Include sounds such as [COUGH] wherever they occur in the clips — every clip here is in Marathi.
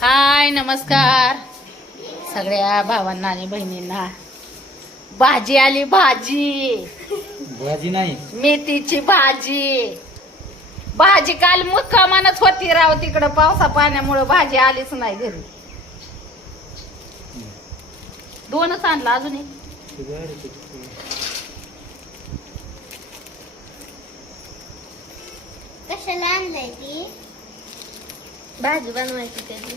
हाय नमस्कार. सगळ्या भावांना आणि बहिणींना. भाजी आली भाजी. भाजी नाही. मेथीची भाजी. भाजी काल मुक्कामानच होती राव तिकडं. पावसा पाण्यामुळे भाजी आलीच नाही घरी. दोनच आणला अजून एक. कशाला आणलंय ती? भाजी बनवायची त्याची.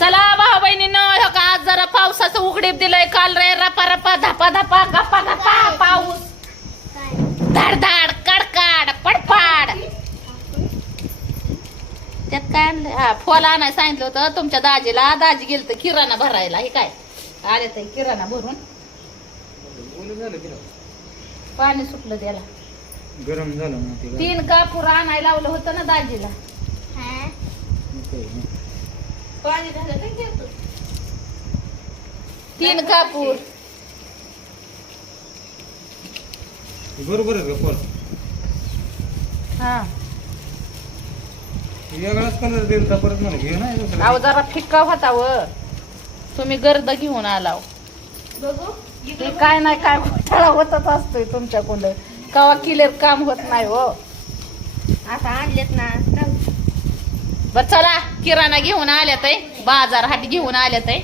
चला भाऊ बहिणीनं हो का आज जरा पावसाचं उघडीप दिलंय काल रे रपा रपा धपा धपा गप्पा गप्पा पाऊस. धाड धाड कडकाड पडपाड त्यात काय आणलं हा फॉल आणायला सांगितलं होतं तुमच्या दाजीला. दाजी गेलं तर किराणा भरायला. हे काय? आले तर किराणा भरून. पाणी सुटलं त्याला. गरम झालं ना ते. तीन कापूर आणायला लावलं होतं ना दाजीला. पाणी झालं का घेतो तीन कापूर. बरोबर आहे का फळ हा. वेगळाच कलर देईल तर परत मला घे नाही दुसरा. अहो जरा फिक्का होता व. तुम्ही गर्द घेऊन आलाव. बघू. ते काय नाही काय घोटाळा होतच असतोय तुमच्याकडून कवा क्लिअर काम होत नाही हो आता आणलेत ना. जाऊ. बर चला किराणा घेऊन आल्यात आहे बाजार हाट घेऊन आल्यात आहे.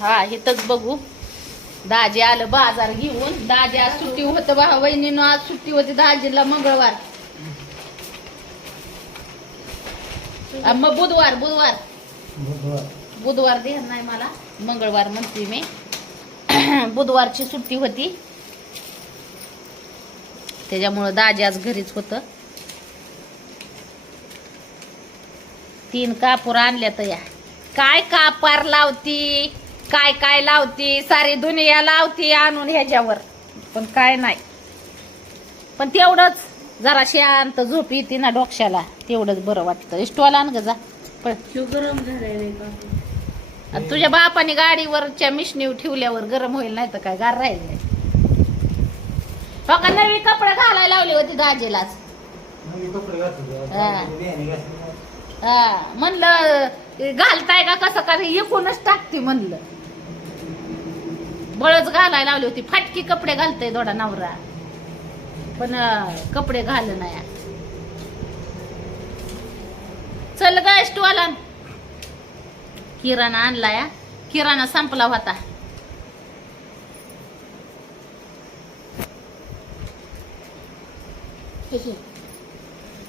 हा इथंच बघू. दाजी आलं बाजार घेऊन. दाजी आज सुट्टी होतं बा वहिनीनं आज सुट्टी होती दाजीला मंगळवार. मग बुधवार बुधवार. बुधवार. बुधवार दे नाही मला मंगळवार म्हणते मी. [CLEARS THROAT] बुधवारची सुट्टी होती. त्याच्यामुळं दाजी आज घरीच होतं. तीन कापूर आणल्यात या. काय कापार लावती काय काय लावती सारी दुनिया लावती आणून ह्याच्यावर. पण काय नाही. पण तेवढंच जरा शांत झोप येते ना डोक्याला. तेवढंच बरं वाटतं. स्टॉल आण ग जा. पण गरम झालंय का आणि तुझ्या बापाने गाडीवरच्या मिशनीव ठेवल्यावर गरम होईल नाही तर काय गार राहील नाही. हो का नवी कपडे घालायला लावली होती दाजीलाच. नवी कपडे घातले. हा. म्हणलं घालताय का कसं? का एकूणच टाकते म्हणलं. बळच घालायला लावली होती. फाटकी कपडे घालतय थोडा नवरा. पण कपडे घाल नाही. चल ग स्टॉल किराणा आणला या. किराणा संपला होता.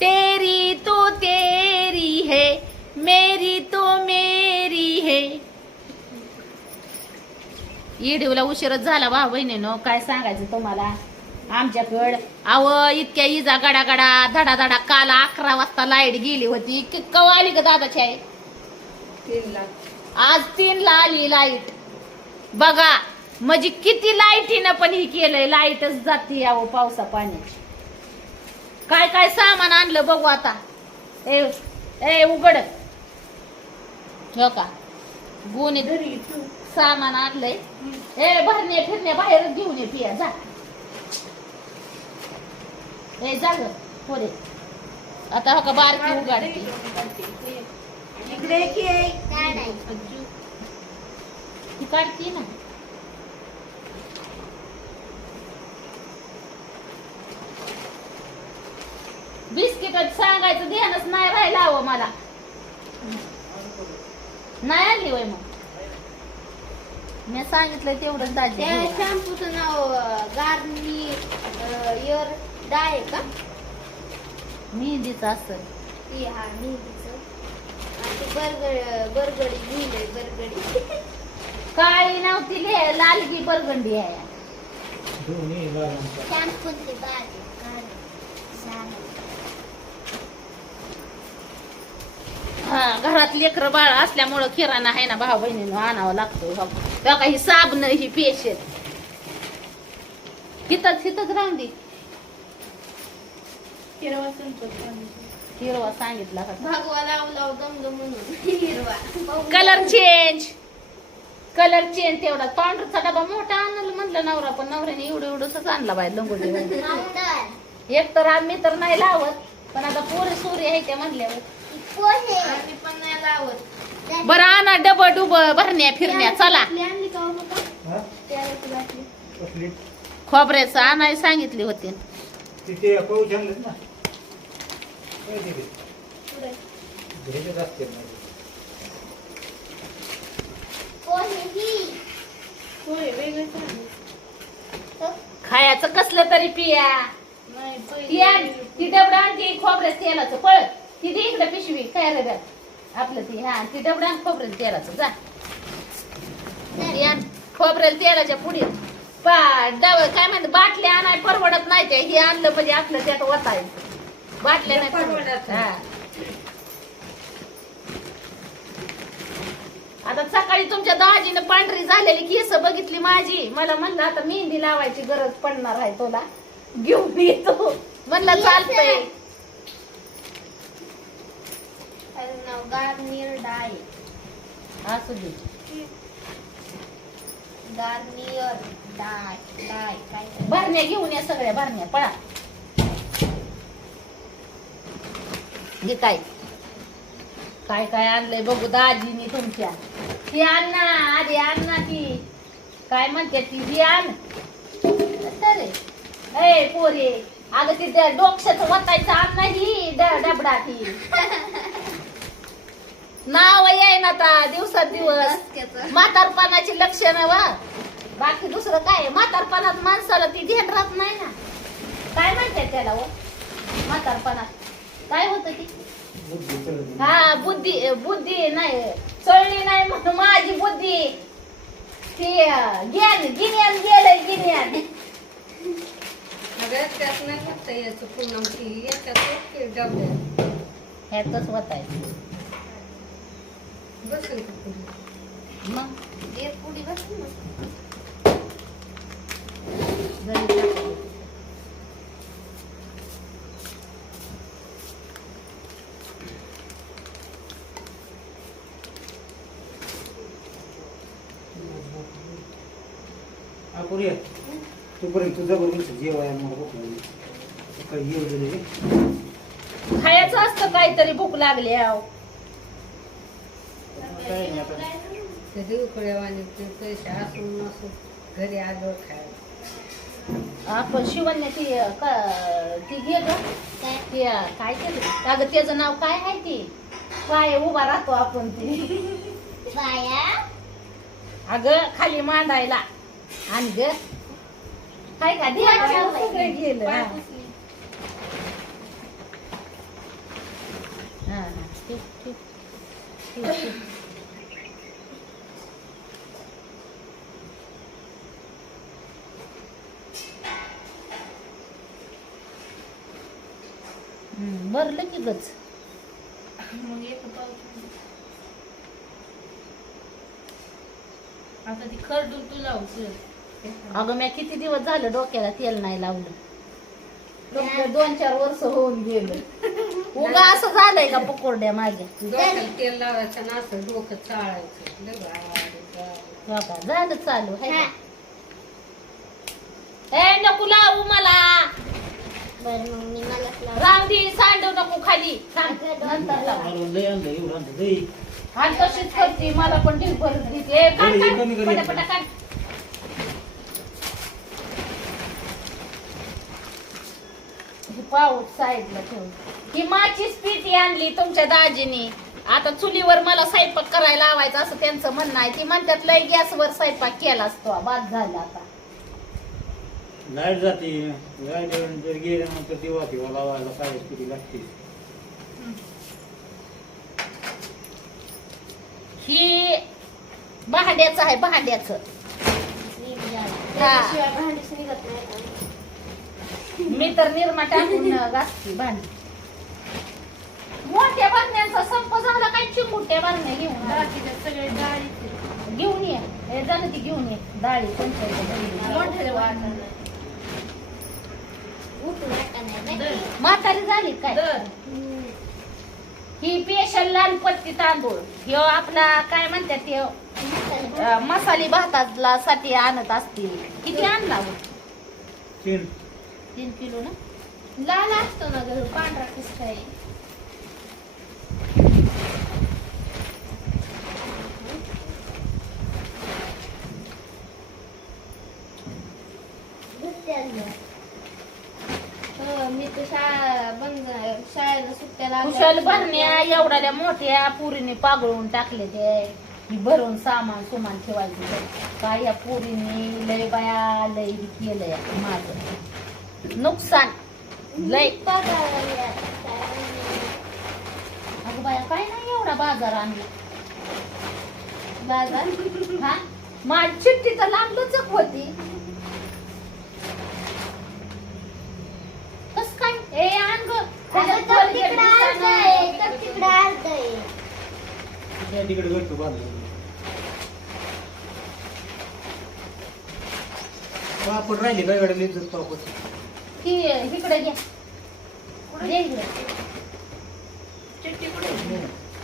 तेरी तो तेरी है मेरी तो मेरी है. येडीवला उशीरच झाला भाऊ बहिणीनो काय सांगायचं तुम्हाला? आमच्याकड अव इतक्या इजा गडा गडा धडा धडा काल अकरा वाजता लाइट गेली होती कि- कवा आली का दादाची आई? आज तीन ला आली लाइट. बघा म्हणजे किती लाईटीनं पण ही केलंय लाईटच जाते अहो पावसा पाण्याची काय काय सामान आणलं बघू आता. ए ए उघड. का गोणी सामान आणलंय. ए भरणे फिरणे बाहेरच घेऊन ये पिया जा. ए जा ग आता हो का बारकी उघडती. इकडे की. काढती ना. बिस्किट सांगायचं ध्यानच नाही राहिलं हवं मला. नाही आणली वय मग. मी सांगितलं तेवढं दाजी त्या घेऊन. शॅम्पूचं नाव गार्नी इयर डाय आहे का? मेहंदीचं असं. ती हा मेहंदीचं. आणि ते बरगड बरगडी लिहिलंय बरगडी. काळी नव्हती लिह लालगी बरगंडी आहे. दोन्ही बाजूंचा. शॅम्पूची बाग हा घरात लेकर बाळ असल्यामुळं किराणा आहे ना भाऊ बहिणीनं आणावं लागतो हो. का ही साबण ही पेशल हिथंच हिथंच राहून दे. हिरवा सांगितला. का भगवा लाव लाव दमदम म्हणून. हिरवा. कलर चेंज कलर चेंज तेवढा. पांढरचा डबा मोठा आणलं म्हणलं नवरा पण नवऱ्याने एवढं एवढंच आणला बाहेर लंगोटी एक तर आम्ही तर नाही लावत पण आता पोरे सोरे आहे त्या म्हणल्यावर. आम्ही पण नाही लावत बरं आणा डब डुब भरण्या फिरण्या चला. बाटली आणली का हो हा? कसली? खोबऱ्याचं आणाय सांगितली होती. तिथे पाऊस आणलेत ना. काय तिथे? पुढे. घ्यायचेच असते ना. पोहे ही? होय वेगळंच आहे. तर? खायचं कसलं तरी पिया. नाही ती आण पहिले ती डबडा आणते खोबऱ्याचं तेलाचं पळ. ती दे इकडे पिशवी काय रे बॅग आपलं ती हा ती डबडा आण खोबऱ्याचं तेलाचं जा. ती आण खोबऱ्याला तेलाच्या पुढे. पा डब काय म्हणते बाटल्या आणाय परवडत नाही ते हे आणलं म्हणजे आपलं त्यात वतायचं बाटल्या नाही परवडत परवडत. हा. आता सकाळी तुमच्या दाजीनं पांढरी झालेली केस बघितली माझी. मला म्हणलं आता मेहंदी लावायची गरज पडणार आहे तुला. घेऊन येतो म्हणलं चालतंय. नाव गार्नियर डाय. असू दे गार्नियर डाय डाय काय? भरण्या घेऊन या सगळ्या भरण्या पळा. हे काय काय आणलंय बघू दाजीनी तुमच्या. ती ना आधी ना ती. काय म्हणते ती ही आण. अरे ए पोरे. अगं ती त्या डोक्याचं वतायचं ना ही डबडा ती. [LAUGHS] नाव येईन आता दिवसात दिवस. म्हातारपणाची लक्षणं वा बाकी दुसरं काय आहे? म्हातारपणात माणसाला ती ध्यान राहत नाही ना. काय म्हणतात त्याला व म्हातारपणात. काय होतं ती. हा बुद्धी बुद्धी नाही चळली नाही म्हणून माझी बुद्धी. ती ज्ञान गिन्यान गेलंय गिन्यान अगं त्यात नाही फक्त बसेल मग? एक पुडी बसून ना. घरी टाकायचं. करूया तोपर्यंत तुझा बरोबर जेवाय मला सकाळी येऊ दिले खायचं असतं काहीतरी भूक लागली आव काय नाही ते ते पैसे असून नसून घरी आल्यावर खायला आपण शिवण्या ती अं, का- ती घे ग काय? ते अं, काय केलं अगं त्याचं नाव काय आहे ती पाय उभा राहतो आपण ती बाया अगं खाली मांडायला आणि ग काय का सगळं गेलं हा. हा, हा. ठीक, ठीक. ठीक, ठीक. भरलं की गच. मग एक आता ती खरडून तू लावशील अगं मी किती दिवस झालं डोक्याला तेल नाही लावलं. डोक्याला दोन चार वर्ष होऊन गेलं. उगा असं झालंय का पकोरड्या मागे तेल लावायचं ना असं डोकं चाळायचं. बाबा झालं चालू हा. नको लावू मला. बरं मग मी मलाच लाव. रामदी सांडू नको खाली थांब, नंतर लाव. मला लय आणलं एवढं आणलं लय आणि तशीच करते मला पण ढीग भरत देते ए, काढ, कमी, काढ. कमी, कमी. पटापटा काढ. ही पाऊस साईडला ठेवून ही माचीच पिटी आणली तुमच्या दाजीनी आता चुलीवर मला स्वयंपाक करायला लावायचा असं त्यांचं म्हणणं आहे ती म्हणतात लय गॅसवर स्वयंपाक केला असतो बाद झाला आता लाइट जाते. लाइट जर गेल्यानंतर दिवा किंवा लावायला काय किती लागते. ही भांड्याचं आहे भांड्याचं. हा. मी तर निरमा टाकून घासते भांडी. मोठ्या बांधण्यांचा संप झाला काय? चिमुट्या बांधण्या घेऊन आला. बाकीच्या सगळे डाळीचे घेऊन ये. हे जाणं ती घेऊन ये. डाळी कोणत्या मोठे. वाटण उठून आता नाही दर बाई. म्हातारी झाली काय. ही पेशल लाल पत्ती तांदूळ. ह्यो आपला काय म्हणतात ते मसाली. भाताला साठी आणत असतील. किती आणला हो? तीन. तीन किलो ना? लाल असतो ना पांढरा कसं काय हो, मी तर शाळा बंद शाळेला सुट्ट्या लागल्या. कुशल भरण्या एवढ्या मोठ्या पुरीने पागळून टाकले ते ही भरून सामान सुमान ठेवायचं. काय या पुरीने? लय बाया लय केलंय माझं. नुकसान. लय. अग अगं बाया काय नाही एवढा बाजार आणला. बाजार? हा? माझी चिठ्ठी तर लांब लचक होती कस काय ए आण ग अगं, तर तिकडं अर्ध आहे, तर तिकडं अर्ध आहे. त्या तिकडे भेटतो बाजूला पापड राहिले काय गाड्या लिहित पापड ती इकडे घ्या दे इकडे?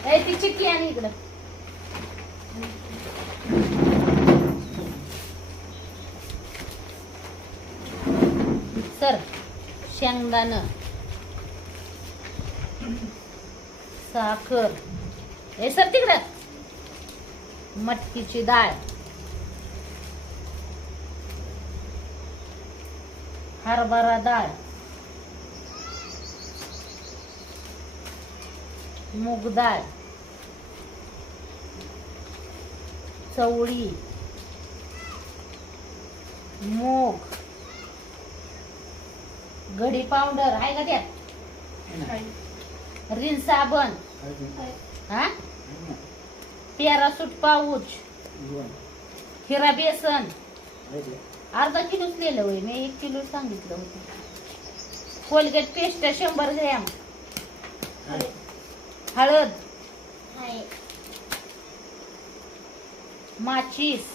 ए ती चिठ्ठी आणि इकडं. सर शेंगदाणं साखर ए सर तिकडं. मटकीची डाळ. हरभरा डाळ. मूग डाळ. चवळी. मूग. गडी पावडर. आहे का त्यात? रिन साबण. हा? Parachute pouch. हिरा बेसन. अर्धा किलोच लिहिलं होय मी एक किलो सांगितलं होतं. कोलगेट पेस्ट शंभर ग्रॅम. हळद. माचीस.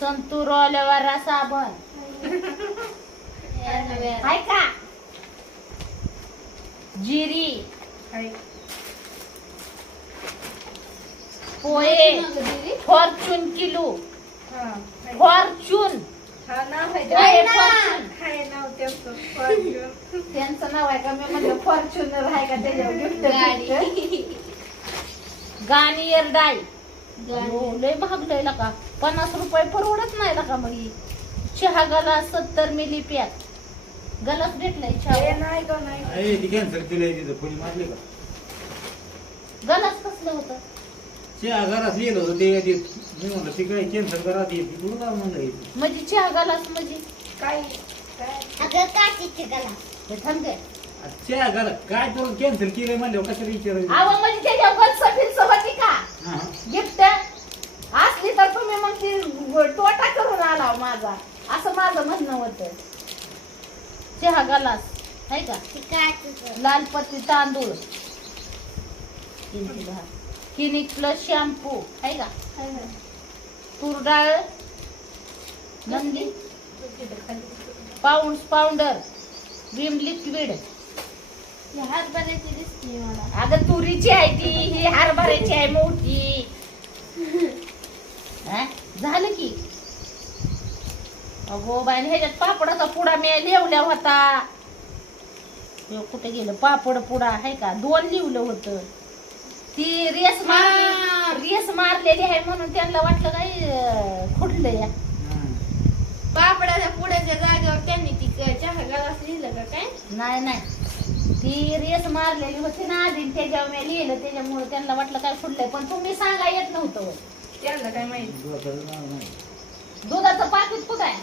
संतूर ऑलेवारा साबण. जिरी. पोहे. Fortune kilo. फॉर्च्यून. त्यांचं नाव आहे का? मी म्हणलं फॉर्च्युनर आहे का? त्याच्यावर गिफ्ट डाय गाडी. लय महाग लय का? पन्नास रुपये परवडत नाही का मग ही. चहा गलास सत्तर मिली पॅक गलास भेटलाय चहा. अरे ती कॅन्सर केलंय तिथं. कोणी मारले का? गलास कसलं होतं? चहा घरात लिहिलं होतं ते ते- मी म्हणलं ती काय कुठं म्हणजे चहा गलास म्हणजे? अगं काचीची गला हे थांब काय चहा घरात काय तुला कॅन्सर केलंय म्हणल्यावर कशाला विचारायचं? अहो म्हणजे त्याच्यावर गलस फिल्स होती का? हा, हा. गिफ्ट? असली तर तुम्ही मग ती टोटा करून आला माझा. असं माझं म्हणणं होतं. चहा गलास आहे का? ती काचीचं. लाल पत्ती तांदूळ. हा क्लिनिक प्लस शॅम्पू आहे का तूर डाळ Nandi pound powder Vim liquid हरभऱ्याची दिसते मला. अगं तुरीची आहे ती. ही हरभऱ्याची आहे मोठी. [LAUGHS] हा? झालं की? अगो बाई ह्याच्यात पापडाचा पुडा मी लिवल्या होता. कुठे गेलं? पापड पुडा आहे का? दोन लिवलं होतं. ती रेस मारली. रेस मारलेली आहे म्हणून त्यांना वाटलं काय खुडलं या. पापडाच्या पुढ्याच्या जागेवर त्यांनी ती चहा गलास लिहिलं का काय? नाही नाही. ती रेस मारलेली होती ना आधी त्याच्यावर मी लिहिलं त्याच्यामुळे त्यांना वाटलं काय खुडलंय. पण तुम्ही सांगा येत नव्हतं होय. डोक्याला नाव नाही. दुधाचं पाकिट कुठं आहे?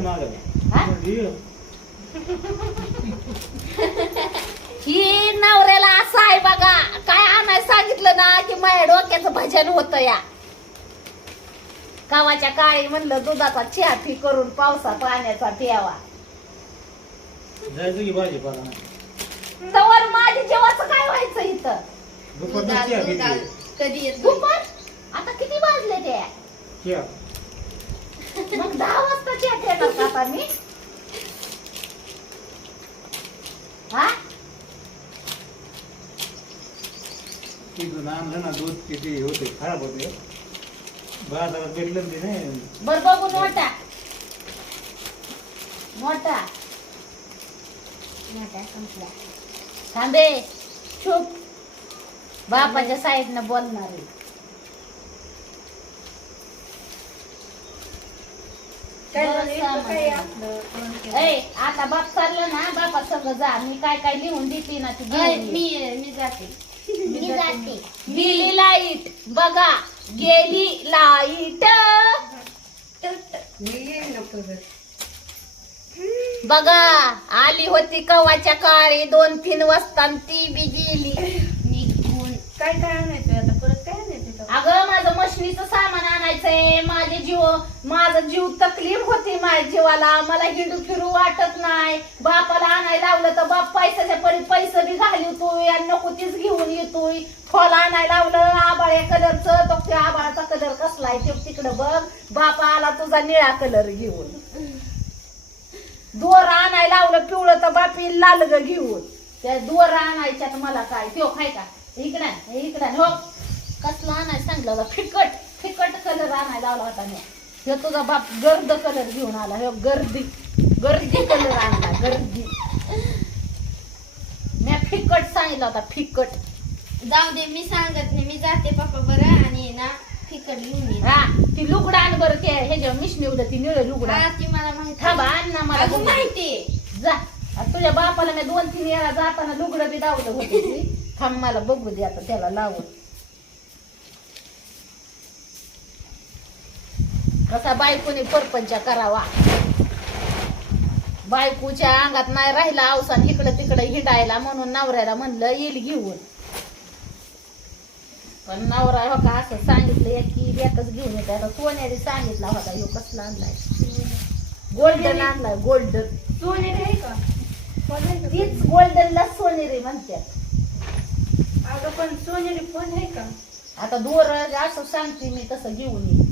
मागं. हा? [LAUGHS] ही नवऱ्याला असं आहे बघा काय आणाय सांगितलं ना की माझ्या डोक्याचं भजन होतं या. कावाच्या काळी म्हणलं दुधाचा चहा पी करून पावसा पाण्याचा प्यावा. जायचं की भाजीपाला नाही? तवर माझ्या जेवाचं काय व्हायचं इथं? दुपारचं. कधी येतो दुपार? आता किती वाजले ते. मग दहा वाजता चहा का आता मी हा तिथून आणलं ना दूध किती होते खराब होते बाजारात भेटलं ना ते नाही बर वाटा मोठा मोठा संपला थांबे चुप बापाच्या साईडनं बोलणार आहे. काय बरं, झालं? इथं सामान काय आहे. आपलं कोण केलं? ए आता बाप चाललं ना बापा सगळं जा मी काय काय लिहून देते ना ती घेऊन ये. मी मी जाते मी जाते. गेली लाइट. बघा गेली लाइट. बघा आली होती कवाच्या काळी. दोन तीन वाजता ती बी गेली. निघून. काय काय आणायचं आता? परत काय आणायचं? अगं माझं मशनीचं सामान आणायचंय. जीव माझा जीव तकलीफ होती माझ्या जीवाला. मला हिंडू फिरू वाटत नाही. बापाला आणायला लावलं तर बाप पैशाच्या परी पैसे बी घालवतोय आणि नको तीच घेऊन येतोय. फळ आणायला लावलं आबाळ्या कलरचं तो त्या आबाळाचा कलर कसला आहे ते तिकडं बघ. बापा आला तुझा निळा कलर घेऊन. दोर आणायला लावलं पिवळं तर बापी लाल ग घेऊन. त्या दोर आणायच्यात मला काय? त्यो खाय का? इकडं इकडं हो. कसला आणाय सांगलं फिकट फिकट कलर आणायला लावला होता मी. ह्यो तुझा बाप गर्द कलर घेऊन आला. ह्यो गर्दी गर्दी कलर आणला गर्दी. मी फिकट सांगितलं होता फिकट. जाऊ दे मी सांगत नाही. मी जाते पप्पा बरं आणि ना फिकट घेऊन ये. हा ती लुगडं आण बरं ते हे जेव्हा मिशनी उडत ती निळ लुगडा. हा ती मला माहिती थांबा आण ना मला अगं बघू. माहिती जा. आता तुझ्या बापाला मी दोन तीन वेळा जाताना लुगडं बी दावलं होते. थांब मला बघू दे आता त्याला लावून. कसा बायकोने परपंच करावा. बायकोच्या अंगात नाही राहिला अवसान इकडं तिकडं हिंडायला म्हणून नवऱ्याला म्हणलं येईल घेऊन. पण नवरा हो का असं सांगितलं एक की एकच घेऊन येते आता सोन्याने सांगितला होता ह्यो कसला आणलाय? गोल्डन आणलाय गोल्डन सोनेरी आहे का? तीच गोल्डनला सोनेरी म्हणतात अगं पण सोनेरी फोन आहे का? आता दोर असं सांगते मी तसं घेऊन ये.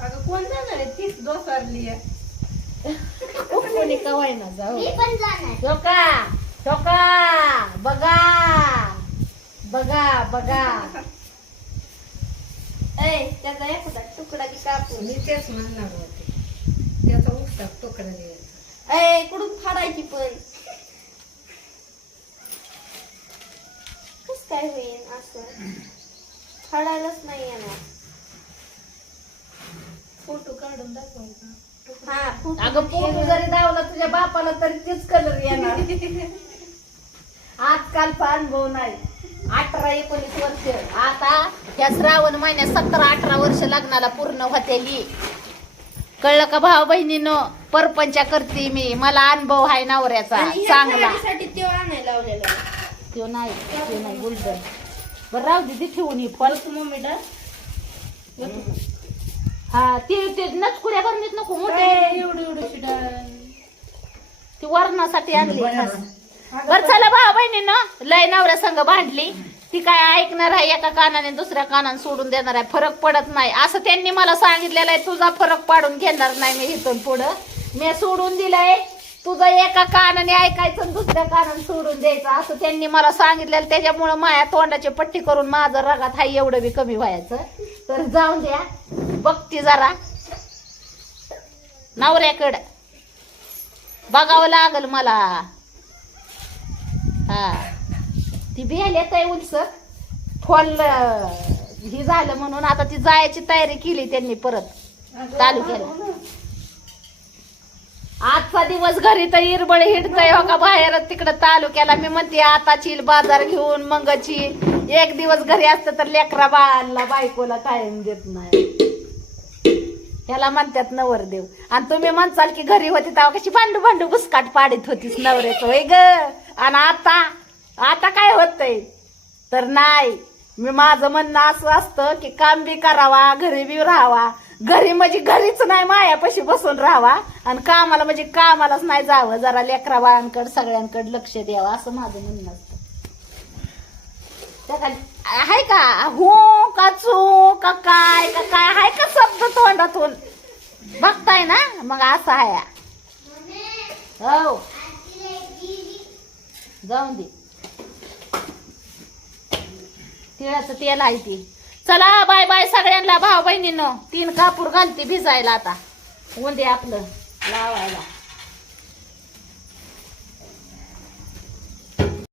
अगं कोण जाणार आहे तीच दोसारली आहे. कोणी कवाय ना जाऊ. मी पण जाणार. ठोका ठोका बघा बघा बघा. ऐ त्याचा एखादा तुकडा की कापून मी तेच म्हणणार होते. त्याचा उठता तुकडा द्यायचा ऐ कुठून फाडायची पण? कस काय होईल असं? फाडायलाच नाही येणार. फोटो काढून दाखवायचा. हा फुट- अगं पोटू जरी दावला तुझ्या बापाला तरी तीच कलर येणार. [LAUGHS] आजकालचा अनुभव नाही. अठरा एकोणीस वर्ष. आता या श्रावण महिन्यात सतरा अठरा वर्ष लग्नाला पूर्ण होतेली. कळलं का भाऊ बहिणीनं? परपंचा करते मी. मला अनुभव आहे नवऱ्याचा. चांगला. साडीसाठी तो आणायला लावलेला आहे. तो नाही तो नाही बरं राहू दे ठेवून ही फॉल मम्मी डा हा ते ते नचकुऱ्या भरणीत नको मोठे. एवढी एवढी शिडा ती वरणासाठी आणली खास. बरं चला भाऊ बहिणीनं लय नवऱ्या संघ भांडली. ती काय ऐकणार आहे एका कानाने दुसऱ्या कानाने सोडून देणार आहे फरक पडत नाही. असं त्यांनी मला सांगितलेलं आहे तुझा फरक पाडून घेणार नाही मी इथून पुढं. मी सोडून दिलंय तुझं एका कानाने ऐकायचं आणि दुसऱ्या कानाने सोडून द्यायचं. असं त्यांनी मला सांगितलेलं त्याच्यामुळं माया तोंडाची पट्टी करून माझं रगात हाय एवढं बी कमी व्हायचं. तर जाऊन द्या. बघती जरा. नवऱ्याकडं. बघावं लागल मला. हा. ती भेल येत आहे उलसक फॉल ही झालं म्हणून आता ती जायची तयारी केली त्यांनी परत तालुक्याला. आजचा दिवस घरी तर इरबळ हिंडतय हो का बाहेर? तिकडं तालुक्याला मी म्हणते आता चिल बाजार घेऊन मग चिल एक दिवस घरी असतं तर लेकरा बाळांना बायकोला टाइम देत नाही. ह्याला म्हणतात नवरदेव. आणि तुम्ही म्हणचाल की घरी होती तेव्हा कशी भांडू भांडू बुसकाट पाडीत होतीस नवऱ्याचं. होय ग. आणि आता? आता काय होतंय? तर नाही. मी माझं म्हणणं असं असतं की काम बी करावा घरी बी राहावा. घरी म्हणजे घरीच नाही मायापाशी बसून राहावा. आणि कामाला म्हणजे कामालाच नाही जावं. जरा लेकरा बाळांकडे सगळ्यांकडे लक्ष द्यावं. असं माझं म्हणणं असतं. त्या खाली आहे का? हो का चू का काय का काय? आहे का शब्द तोंडातून? बघताय ना? मग असं आहे हो. जाऊन दे. तिळाचं तेल आहे ती. चला बाय बाय सगळ्यांना भाऊ बहिणीनं तीन कापूर घालते भिजायला आता. ऊन दे आपलं. लावायला.